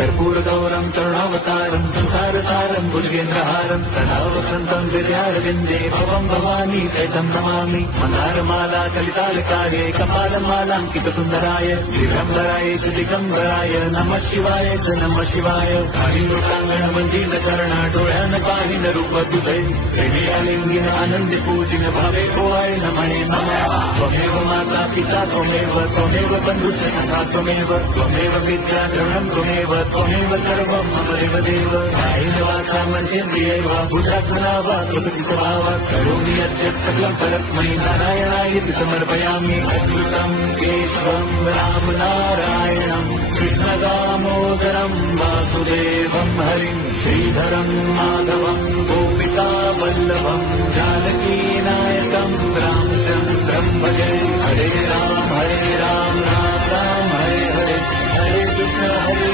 कर्पूरगौरं तरुणावतारं संसारसारं भुजगेन्द्रहारं सदा वसन्तं हृदयारविन्दे भवं भवानी सहितं नमामि। मन्दारमाला कलितालकार्ये कपालमालाङ्कितसुन्दराय दिगम्बराय च दिगम्बराय नमः शिवाय च नमः शिवाय। कालीलोकाङ्गण वन्दीन चरण डोळ्यान पाहिन रूप तुझे प्रेमे अलिंगिन आनंद पूजिन भावे पोवाय नमणे नमः। त्वमेव माता पिता त्वमेव बन्धुश्च सखा त्वमेव विद्या द्रवणं त्वमेव सर्वं मम देव। कायेन वाचा मनसेन्द्रियैर् वा बुद्ध्यात्मना वा प्रकृति स्वभावात् करोमि यद्यत् सकलं परस्मै नारायणायेति समर्पयामि। अच्युतं केशवं रामनारायणं कृष्णदामोदरं वासुदेवं हरिं श्रीधरं माधवं गोपिकावल्लभं जानकीनायकं रामचन्द्रं भजे। हरे राम राम राम हरे हरे, हरे कृष्ण हरे